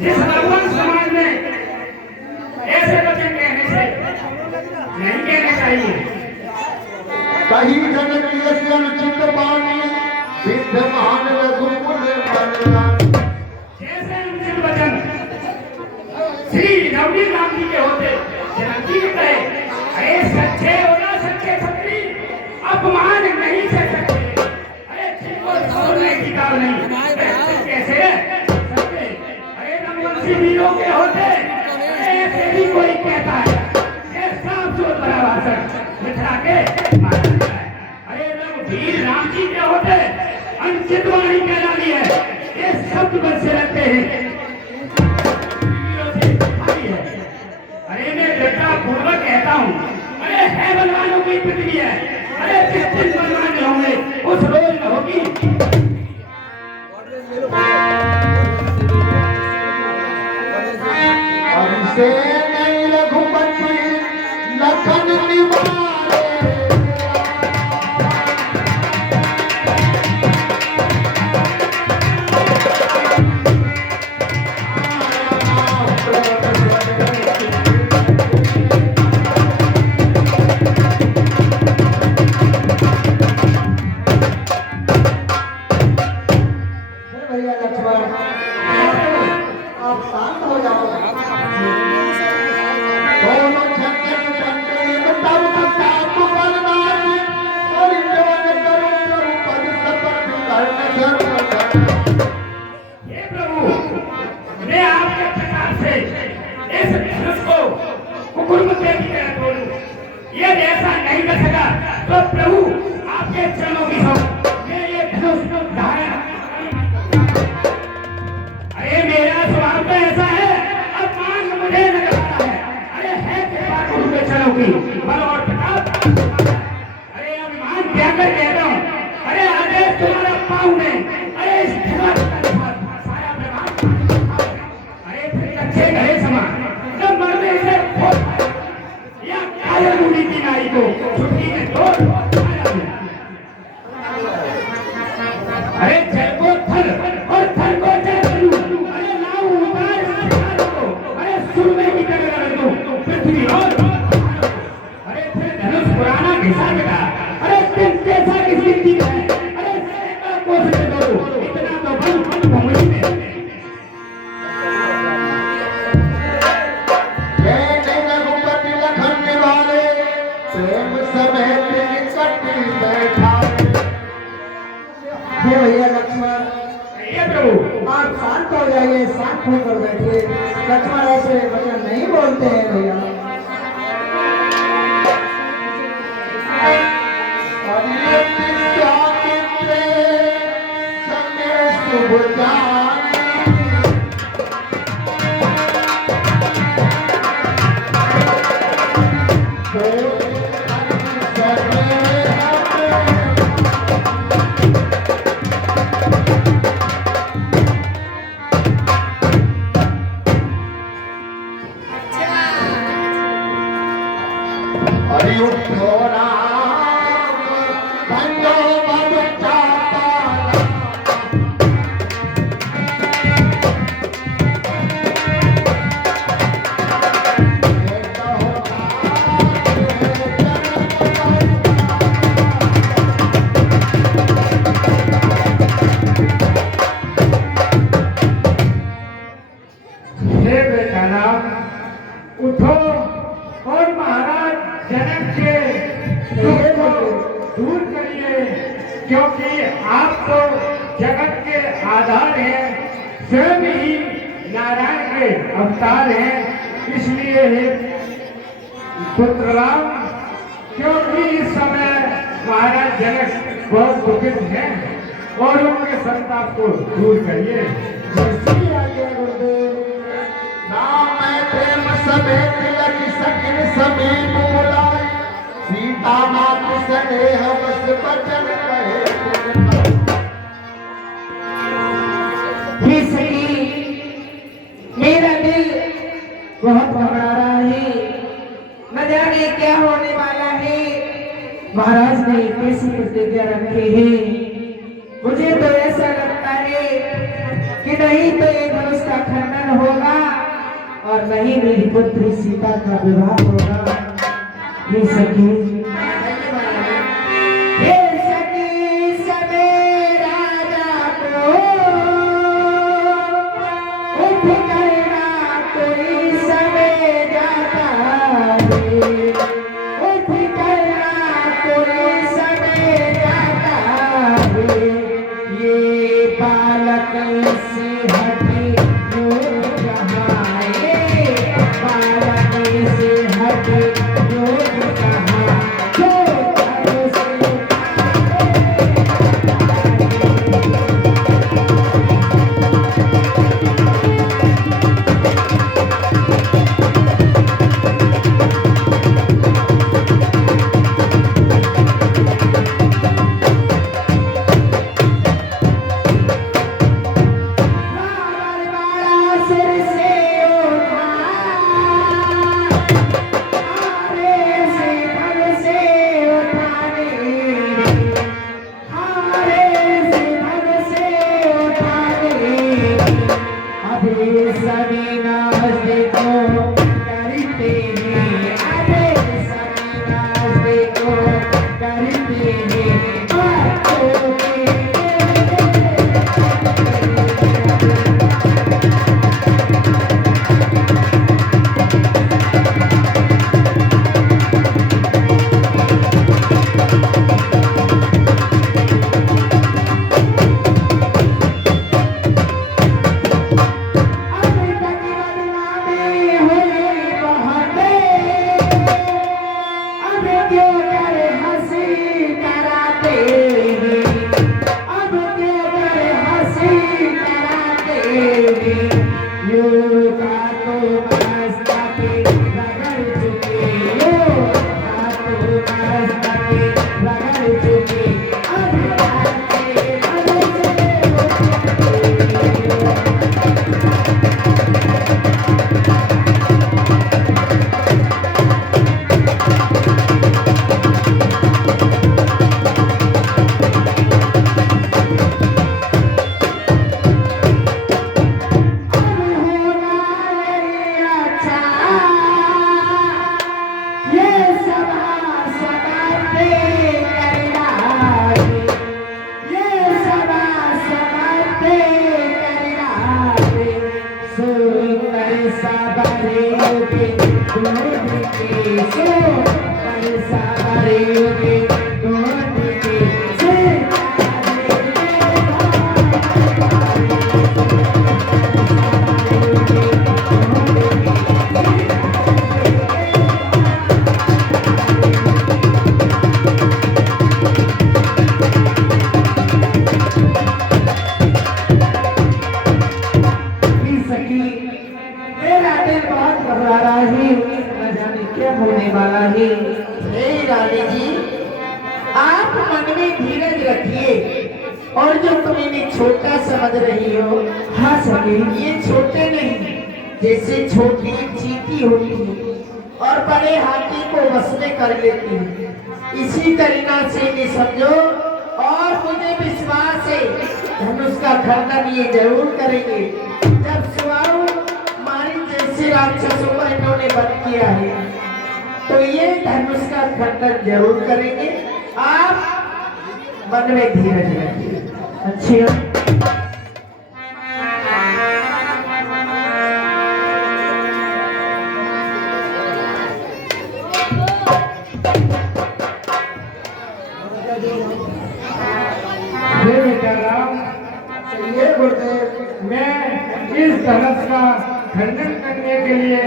जिस भगवान समाज में ऐसे वचन कहने से नहीं कहने चाहिए। कहीं जन की अनुचित वाणी विद्यमान रघुकुल बनना। जैसे अनुचित वचन श्री रघुवीर राम जी के होते जानकी ने कहे, अरे सच्चे हो ना सच्चे छत्री अपमान नहीं कर सकते। अरे जिनको छोड़ने की काम नहीं कैसे वीरों के होते ऐसे भी कोई कहता है ये साफ सुथरा बड़ा भाषण मिथरा के मारा जाता है। अरे रघुवीर राम जी के होते अनुचित वाणी कहलाती है, ये शब्द बन से लगते हैं। अरे मैं दृढ़ता पूर्वक कहता हूँ, अरे है बलवानों की पृथ्वी है। अरे जिस दिन बलवान होंगे उस रोज न होगी। से नहीं रघुपति लखन निवारे। भैया लक्ष्मण आप शांत हो जाओ। हे प्रभु, मैं आपके प्रकार से इस धनुष को कुकुरमुत्ते की तरह तोड़ूं। यदि ऐसा नहीं कर सका तो प्रभु आपके चरणों की सौंप मैं ये धनुष धारण। अरे मेरा स्वभाव तो ऐसा है, अपमान मुझे लग रहा है। अरे है कृपा गुरु के चरणों की बल और प्रताप। अरे अभिमान क्या कर कहता हूँ, अरे आदेश तुम्हारा पाऊं नहीं। अरे इस साया प्रभाव, अरे फिर अच्छे गए समान जब मरने से या कायल मुनि की नाई को छुट्टी में तोड़। अरे जल को थल और थल को जल करूं। अरे लाऊं उतार शिकार को, अरे सुरमे की तरह कर दूं पृथ्वी और। अरे फिर धनुष पुराना घिसा बेटा। अरे तुम कैसा किस गिनती का है। अरे सैकड़ों कोस में दो इतना तो बल भूमि में। रघुपति लखन निवारे प्रेम समेत निकट बैठा। हे भैया लक्ष्मण, ये प्रभु आप शांत हो जाइए, शांत होकर बैठिए। लक्ष्मण ऐसे वचन नहीं बोलते हैं भैया। हरि उठो राम धन्यो बचा पाला। हे बेटा राम उठो और महाराज जनक के दुख को दूर करिए, क्योंकि आप तो जगत के आधार हैं, स्वयं ही नारायण के अवतार हैं। इसलिए हे पुत्र राम, क्योंकि इस समय महाराज जनक बहुत दुखित हैं, और उनके संताप को दूर करिए। जैसी आज्ञा गुरुदेव। नाम प्रेम समेत लग सकिन समीप बुलाए, सीता मात स्नेह बस बचन कहे। हे सखी, मेरा दिल बहुत घबरा रहा है, न जाने क्या होने वाला है। महाराज ने कैसी प्रतिज्ञा रखी है। मुझे तो ऐसा लगता है कि नहीं तो ये धनुष का खंडन होगा और नहीं मेरी पुत्री सीता का विवाह होगा। हे सखी, हे सखी सबे राजा को उठ करना कोई सबे जाता है, उठ करना कोई सबे जाता है। ये बालक से हटी योग कहाँ, ये बालक से हटी योग कहाँ, जो घर से और जो तुम इन्हें छोटा समझ रही हो, हाँ सके ये छोटे नहीं, जैसे छोटी चींटी होती है और बड़े हाथी को बस में कर लेती है, इसी तरीका से इन्हें समझो। और मुझे विश्वास है धनुष का खंडन ये जरूर करेंगे। जब सुआऊ मारी जैसे राक्षसों को इन्होंने बंद किया है तो ये धनुष का खंडन जरूर करेंगे। आप मन में धीरज रखिए। अच्छा मैं इस धनुष का खंडन करने के लिए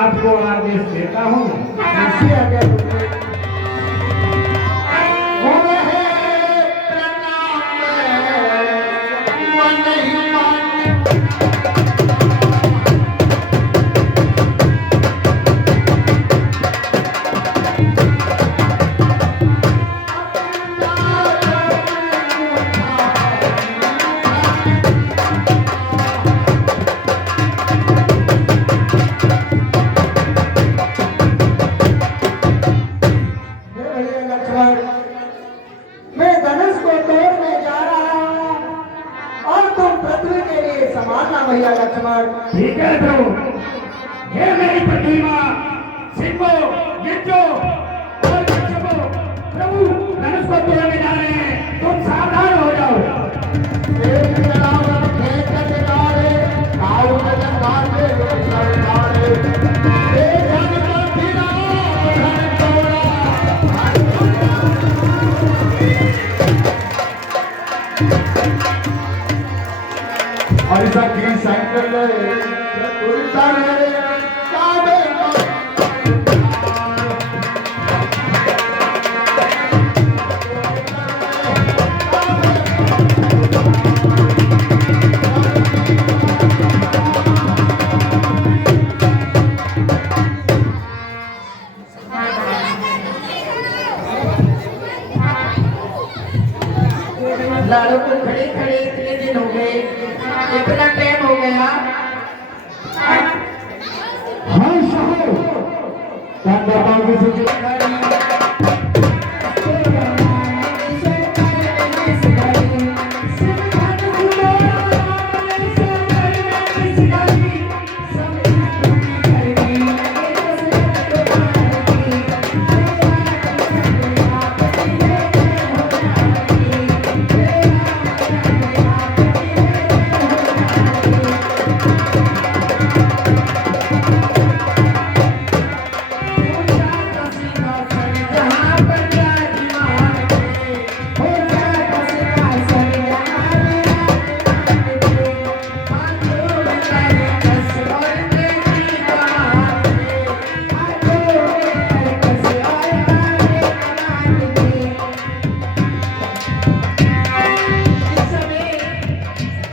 आपको आदेश देता हूँ। पृथ्वी के लिए संभालना भैया लक्ष्मण। ठीक है प्रभु, हे मेरी प्रतिमा सिंहो गिरजो और कच्छपो, प्रभु धनुष को तोड़ने जा रहे हैं, तुम सावधान हो जाओ। एक जलावन खेत किनारे काऊ जंगाले सरकारे एक धन का फिरा धन तोड़ा ऐसा की साइकिल उल्टा रे काबे लाड़ो को खड़े खड़े इतने दिन हो गए, इतना टाइम हो गया। हाँ साहब कांदा बाबू से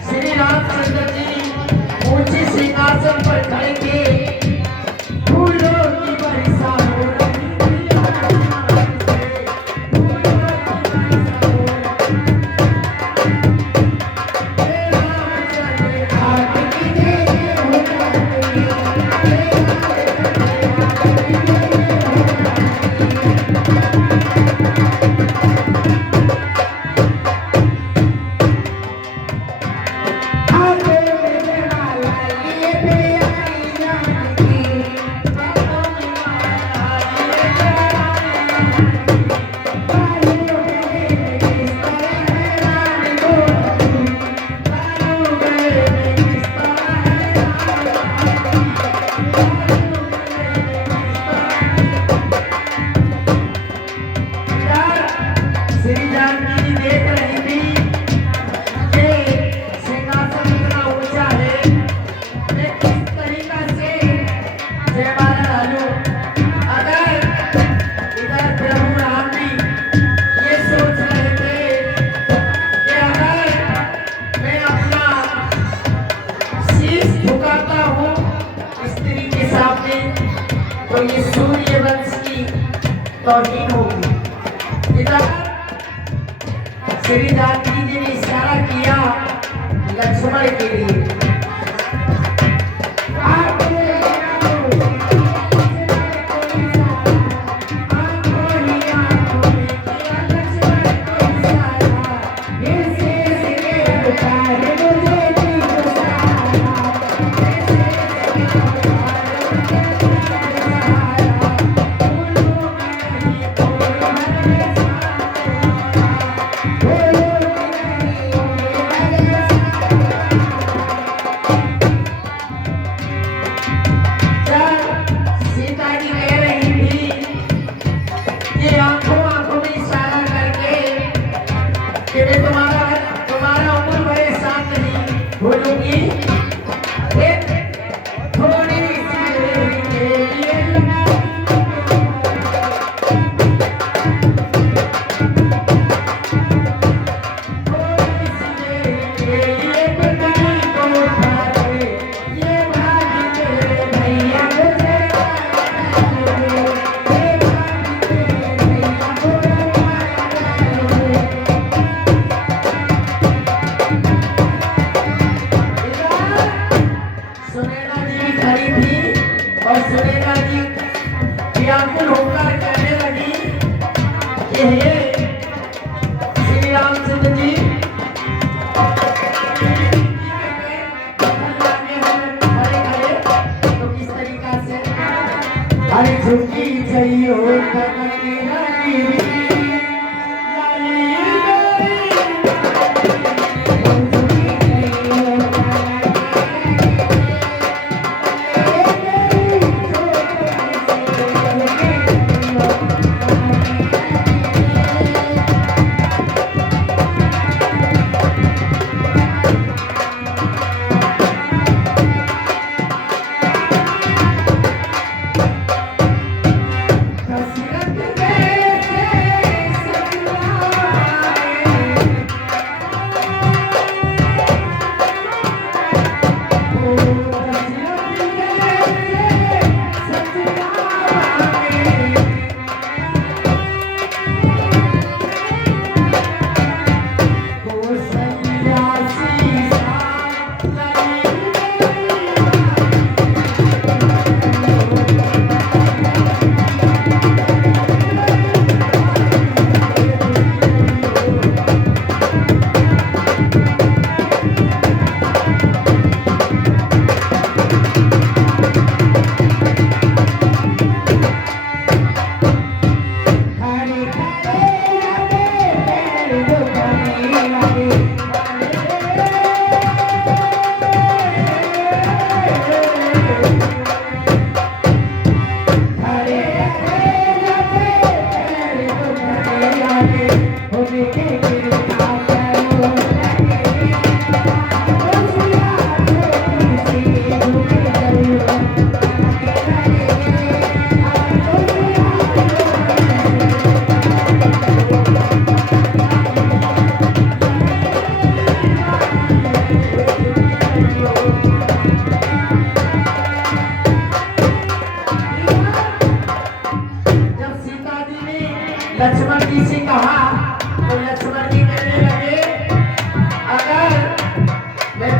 श्री रामचंद्र जी ऊंचे सिंहासन पर खड़े थे, फूलों की वर्षा हो रही थी आसमान से, फूलों की वर्षा हो रही थी। हे रामचंद्र घाट की देवी हो जाती, हे रामचंद्र घाट की देवी हो जाती। श्री जानकी जी देख रही थी कि सिंहासन इतना ऊंचा है, मैं किस तरीका से जयमाला डालूं। अगर इधर प्रभु राम जी ये सोच रहे थे कि अगर मैं अपना शीश झुकाता हूँ स्त्री के सामने तो ये सूर्य वंश की तौहीन होगी। इधर श्री जानकी जी ने इशारा किया लक्ष्मण के लिए।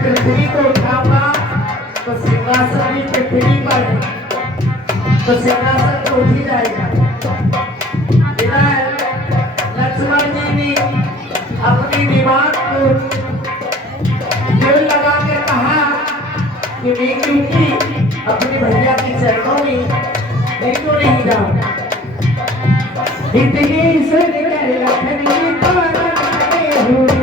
पृथ्वी को उठाऊंगा तो सिंहासन भी पृथ्वी पर है, तो सिंहासन तो उठ ही जाएगा। इधर लक्ष्मण जी ने अपनी दिमाग को जोर लगा के कहा कि मैं क्योंकि अपने भैया के चरणों में मैं क्यों नहीं जाऊं। इतनी सुंदर लखनी तोरण लगे हुए,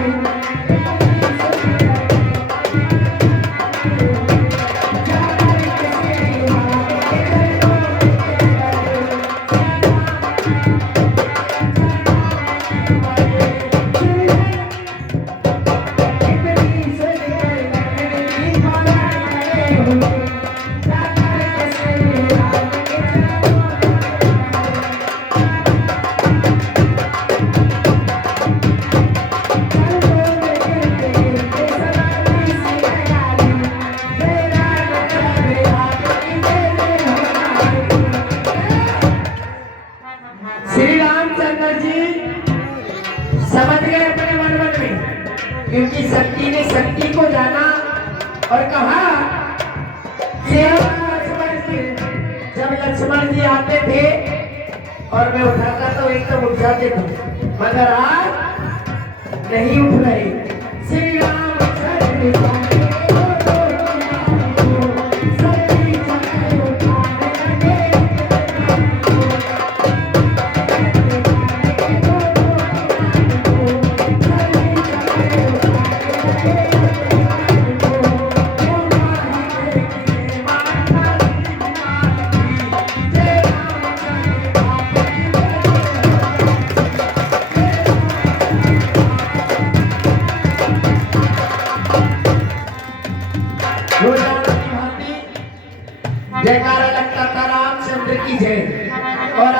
श्री रामचंद्र जी समझ गए अपने मन में, क्योंकि शक्ति ने शक्ति को जाना और कहा जब लक्ष्मण जी आते थे और मैं उठाता तो एकदम उठ जाते थे, मगर आज नहीं उठ रहे। श्री राम जयकारा लगता था रामचंद्र की जय। और